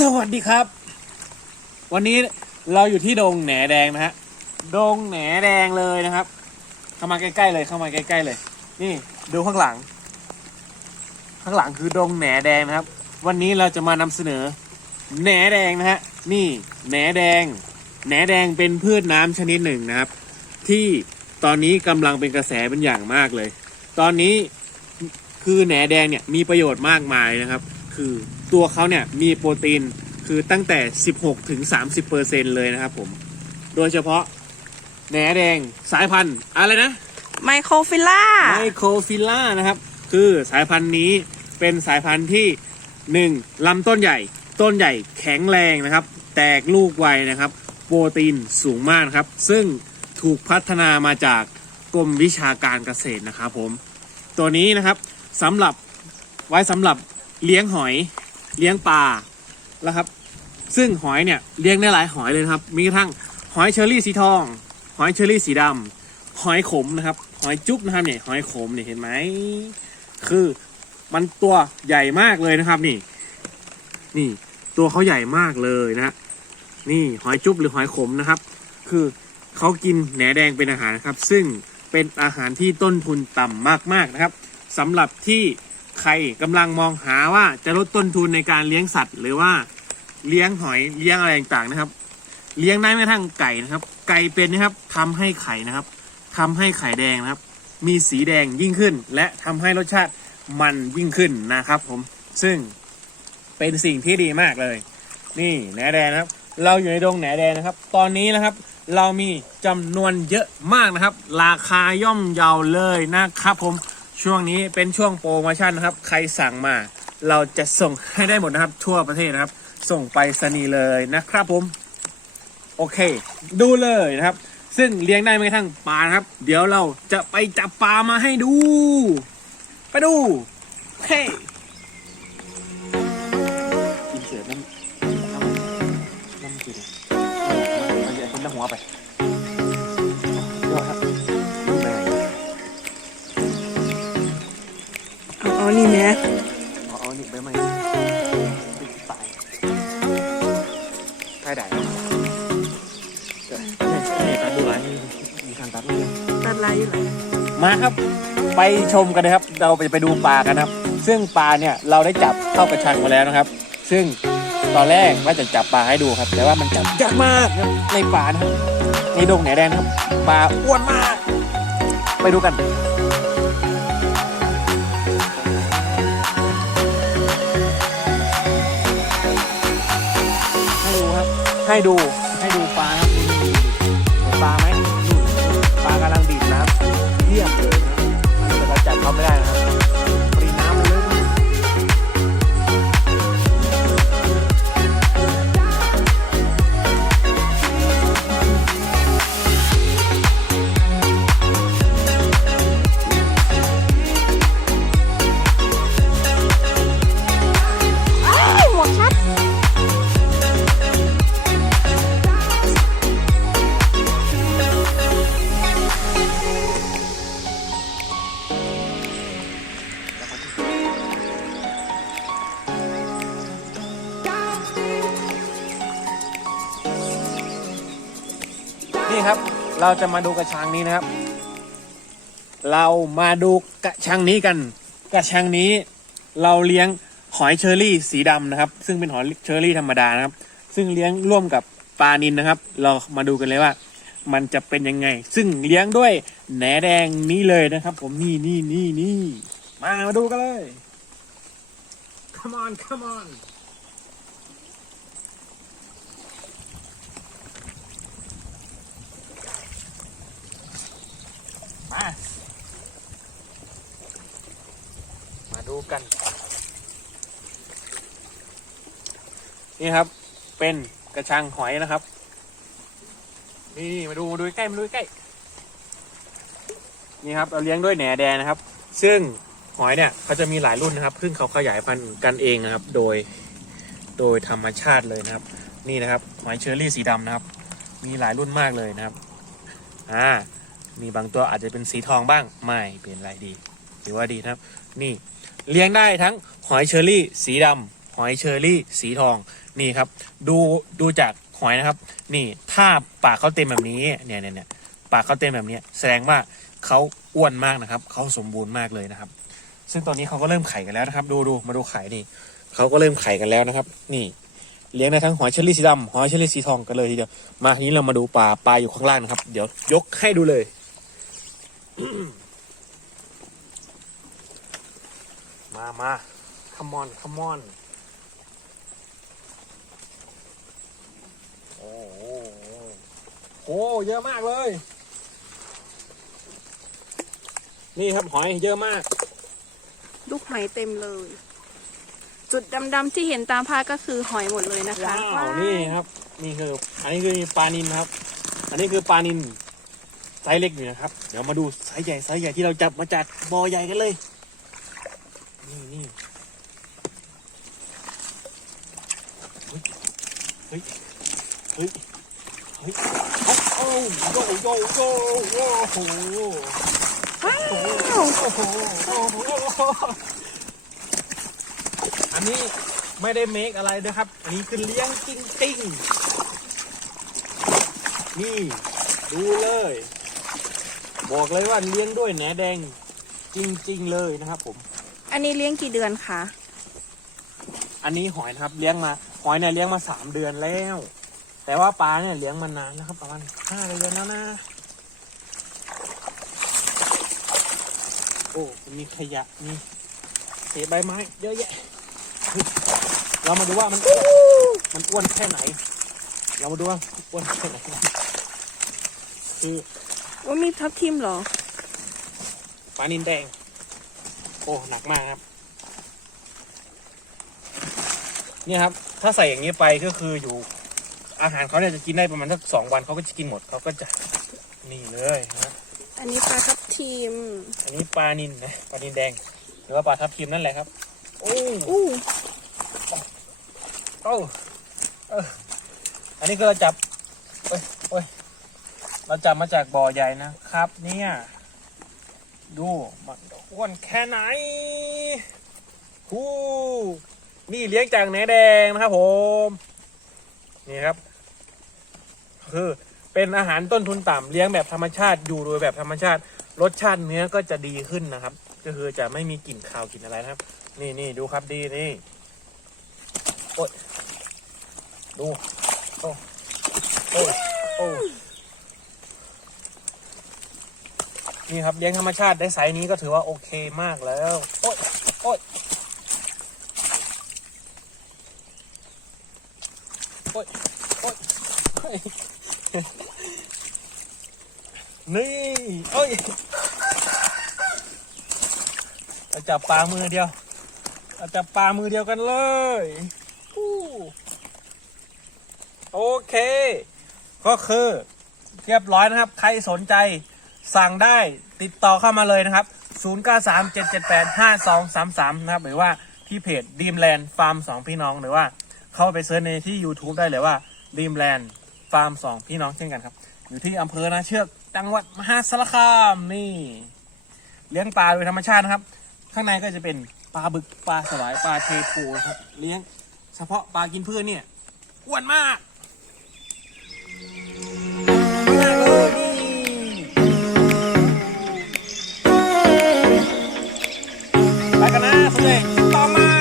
สวัสดีครับ วันนี้เราอยู่ที่ดงแหนแดงนะฮะดงแหนแดงเลยนะครับ เข้ามาใกล้ๆเลยเข้ามาใกล้ๆเลย นี่ดูข้างหลัง ข้างหลังคือดงแหนแดงนะครับ วันนี้เราจะมานำเสนอ แหนแดงนะฮะนี่แหนแดง แหนแดงเป็นพืชน้ำชนิดหนึ่งนะครับ ที่ตอนนี้กำลังเป็นกระแสเป็นอย่างมากเลย ตอนนี้คือแหนแดงเนี่ยมีประโยชน์มากมายนะครับ คือตัวเขาเนี่ยมีโปรตีนคือตั้งแต่ 16ถึง30เปอร์เซ็นเลยนะครับผม โดยเฉพาะแหนแดงสายพันธุ์อะไรนะไมโครฟิลล่าไมโครฟิลล่านะครับ คือสายพันธุ์นี้เป็นสายพันธุ์ที่หนึ่งลำต้นใหญ่ ต้นใหญ่แข็งแรงนะครับ แตกลูกไวนะครับ โปรตีนสูงมากนะครับ ซึ่งถูกพัฒนามาจากกรมวิชาการเกษตรนะครับผม ตัวนี้นะครับสำหรับไว้สำหรับ เลี้ยงหอย เลี้ยงปลาแล้วครับ ซึ่งหอยเนี่ยเลี้ยงได้หลายหอยเลยนะครับ มีกระทั่งหอยเชอรี่สีทอง หอยเชอรี่สีดำหอยขมนะครับ หอยจุ๊บนะครับเนี่ยหอยขมเนี่ยเห็นไหมคือมันตัวใหญ่มากเลยนะครับนี่ นี่ตัวเขาใหญ่มากเลยนะฮะนี่หอยจุ๊บหรือหอยขมนะครับ คือเขากินแหนแดงเป็นอาหารนะครับ ซึ่งเป็นอาหารที่ต้นทุนต่ำมากๆนะครับสำหรับที่ ใครกำลังมองหาว่าจะลดต้นทุนในการเลี้ยงสัตว์ หรือว่าเลี้ยงหอยเลี้ยงอะไรต่างๆนะครับ เลี้ยงได้ไม่ทั่งไก่นะครับ ไก่เป็นนะครับทำให้ไข่นะครับทำให้ไข่แดงนะครับ มีสีแดงยิ่งขึ้น และทำให้รสชาติมันยิ่งขึ้นนะครับ ผมซึ่งเป็นสิ่งที่ดีมากเลย นี่แหนแดงนะครับ เราอยู่ในดงแหนแดงนะครับ ตอนนี้นะครับ เรามีจำนวนเยอะมากนะครับ ราคาย่อมเยาเลยนะครับผม ช่วงนี้เป็นช่วงโปรโมชั่นนะครับ ใครสั่งมา เราจะส่งให้ได้หมดนะครับ ทั่วประเทศนะครับ ส่งไปสนีย์เลยนะครับผม โอเค ดูเลยนะครับ ซึ่งเลี้ยงได้ไม่กระทั่งปลานะครับ เดี๋ยวเราจะไปจับปลามาให้ดู ไปดูเฮ้อินเสิร์ตน้ำน้ำน้ำจืดเอาใหญ่คนละหัวไป ไปไหมติดตายใครได้เดี๋ยวเนี่ยตัดดูไรมีการตัดเลยตัดลายอยู่ไหนมาครับ ไปชมกันนะครับ เราไปไปดูปลากันนะครับ ซึ่งปลาเนี่ยเราได้จับเข้ากระชังมาแล้วนะครับ ซึ่งตอนแรกว่าจะจับปลาให้ดูครับ แต่ว่ามันจับยากมากครับในป่านะครับในดงแหนแดงนะครับปลาอ้วนมาก ไปดูกัน ให้ดูให้ดูปลาครับปลาไหมดูปลากำลังดีดน้ำเยี่ยมเลยนะครับแต่เราจับเขาไม่ได้นะครับ เราจะมาดูกระชังนี้นะครับ เรามาดูกระชังนี้กัน กระชังนี้เราเลี้ยงหอยเชอรี่สีดำนะครับ ซึ่งเป็นหอยเชอรี่ธรรมดานะครับ ซึ่งเลี้ยงร่วมกับปลานินนะครับ เรามาดูกันเลยว่า มันจะเป็นยังไง ซึ่งเลี้ยงด้วยแหนแดงนี้เลยนะครับ ผมนี่นี่นี่นี่มามาดูกันเลย come on come on มา มาดูกัน นี่ครับ เป็นกระชังหอยนะครับ นี่มาดูมาดูใกล้มาดูใกล้ นี่ครับเราเลี้ยงด้วยแหนแดงนะครับ ซึ่งหอยเนี่ยเขาจะมีหลายรุ่นนะครับ ซึ่งเขาขยายพันธุ์กันเองนะครับ โดย โดยธรรมชาติเลยนะครับ นี่นะครับหอยเชอรี่สีดำนะครับ มีหลายรุ่นมากเลยนะครับ อ่า มีบางตัวอาจจะเป็นสีทองบ้าง ไม่เป็นไรดีถือว่าดีนะครับ นี่เลี้ยงได้ทั้งหอยเชอรี่ สีดำหอยเชอรี่ สีทองนี่ครับ ดูดูจากหอยนะครับ นี่ถ้าปากเขาเต็มแบบนี้เนี่ยเนี่ยเนี่ยปากเขาเต็มแบบนี้แสดงว่าเขาอ้วนมากนะครับเขาสมบูรณ์มากเลยนะครับ ซึ่งตอนนี้เขาก็เริ่มไข่กันแล้วนะครับ ดูดูมาดูไข่นี่เขาก็เริ่มไข่กันแล้วนะครับ นี่เลี้ยงได้ทั้งหอยเชอรี่สีดำหอยเชอรี่สีทองกันเลยทีเดียวมาทีนี้เรามาดูปลาปลาอยู่ข้างล่างนะครับ เดี๋ยวยกให้ดูเลย มามา come on come on โอ้โหโอ้โหเยอะมากเลย นี่ครับหอยเยอะมาก ลูกหอยเต็มเลย จุดดำๆที่เห็นตามผ้าก็คือหอยหมดเลยนะคะว้าวนี่ครับ นี่คือ อันนี้คือปลานินนะครับ อันนี้คือปลานิน ไซส์เล็กอยู่นะครับ เดี๋ยวมาดูไซส์ใหญ่ไซส์ใหญ่ที่เราจับมาจากบ่อใหญ่กันเลย นี่นี่เฮ้ย เฮ้ย เฮ้ยเฮ้ยโอ้โอ้โยโยโยโอ้โหโอ้โหโอ้โหโอ้โหอันนี้ไม่ได้เมคอะไรนะครับ อันนี้คือเลี้ยงจริงๆ นี่ ดูเลย บอกเลยว่าเลี้ยงด้วยแหนแดงจริง ๆ เลยนะครับผม อันนี้เลี้ยงกี่เดือนคะ อันนี้หอยนะครับเลี้ยงมา หอยเนี่ยเลี้ยงมาสามเดือนแล้ว แต่ว่าปลาเนี่ยเลี้ยงมานานนะครับประมาณห้าเดือนแล้วนะ โอ้ มีขยะ มีเศษใบไม้เยอะแยะ เรามาดูว่ามันมันอ้วนแค่ไหน เรามาดูว่าอ้วนแค่ไหน คือ ว่ามีทับทิมเหรอ ปลานินแดง โอ้ หนักมากครับ เนี่ยครับ ถ้าใส่อย่างนี้ไปก็คืออยู่อาหารเขาเนี่ยจะกินได้ประมาณสักสองวันเขาก็จะกินหมดเขาก็จะนี่เลยนะอันนี้ปลาทับทิม อันนี้ปลานินนะปลานินแดง หรือว่าปลาทับทิมนั่นแหละครับโอ้อู้โอ้เอออันนี้ก็เราจับโอ้ยโอ้ย เราจับมาจากบ่อใหญ่นะครับ เนี่ย ดูมันอ้วนแค่ไหนฮู้นี่เลี้ยงจากแหนแดงนะครับผม นี่ครับ คือเป็นอาหารต้นทุนต่ำเลี้ยงแบบธรรมชาติอยู่โดยแบบธรรมชาติ รสชาติเนื้อก็จะดีขึ้นนะครับ ก็คือจะไม่มีกลิ่นคาวกลิ่นอะไรนะครับ นี่นี่ดูครับดีนี่โอ้ยดูโอ้โอ้โอ้ นี่ครับเลี้ยงธรรมชาติได้ไซส์นี้ก็ถือว่าโอเคมากแล้ว โอ้ยโอ้ยโอ้ยโอ้ยนี่โอ้ยเราจับปลามือเดียวเราจับปลามือเดียวกันเลยโอเค ก็คือเรียบร้อยนะครับ ใครสนใจ สั่งได้ติดต่อเข้ามาเลยนะครับ 0 9 3 7 7 8 5 2 3 3 นะครับ หรือว่าที่เพจ Dreamland Farm 2พี่น้องหรือว่าเข้าไปเซิร์ชในที่ YouTube ได้เลยว่า Dreamland Farm 2พี่น้องเช่นกันครับ อยู่ที่อำเภอนาเชือกจังหวัดมหาสารคามนี่ เลี้ยงปลาโดยธรรมชาตินะครับ ข้างในก็จะเป็นปลาบึกปลาสวายปลาเทโพครับเลี้ยงเฉพาะปลากินพืชเนี่ยอ้วนมาก กันนะแสดงต่อมา